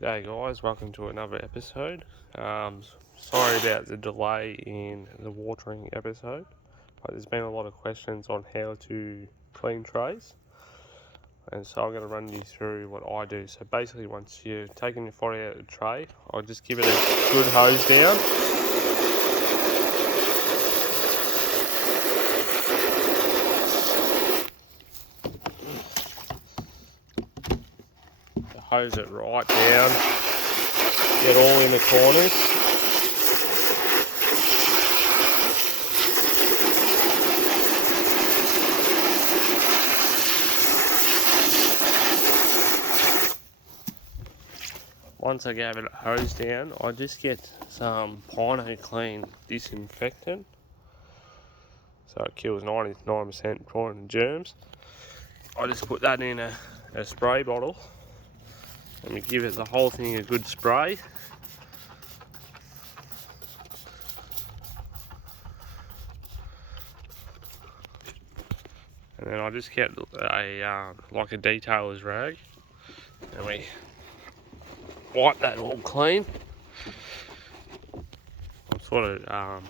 G'day guys, welcome to another episode. Sorry about the delay in the watering episode, but there's been a lot of questions on how to clean trays, and so I'm going to run you through what I do. So basically, once you've taken your fodder out of the tray, I'll just give it a good hose down. Hose it right down, get all in the corners. Once I gave it a hose down, I just get some Pino Clean disinfectant, so it kills 99% foreign germs. I just put that in a spray bottle and we give it the whole thing a good spray. And then I just get a like a detailer's rag and we wipe that all clean. I'm sort of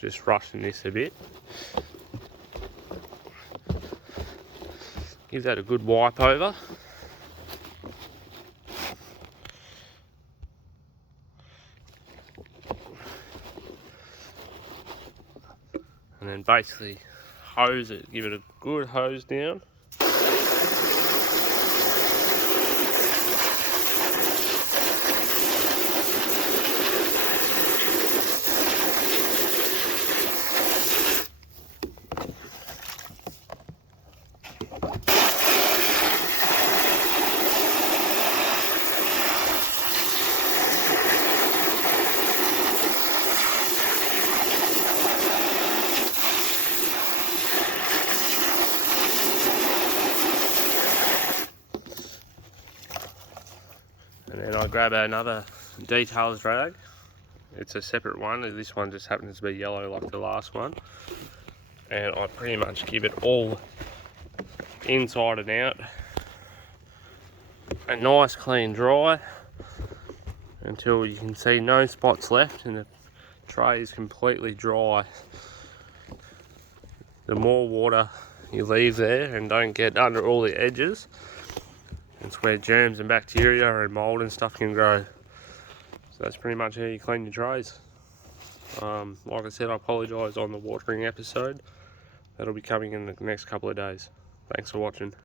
just rushing this a bit. Give that a good wipe over. And then basically hose it, give it a good hose down. And then I grab another details rag. It's a separate one, this one just happens to be yellow like the last one. And I pretty much give it all inside and out a nice clean dry until you can see no spots left and the tray is completely dry. The more water you leave there and don't get under all the edges, it's where germs and bacteria and mold and stuff can grow. So that's pretty much how you clean your trays. Like I said, I apologise on the watering episode. That'll be coming in the next couple of days. Thanks for watching.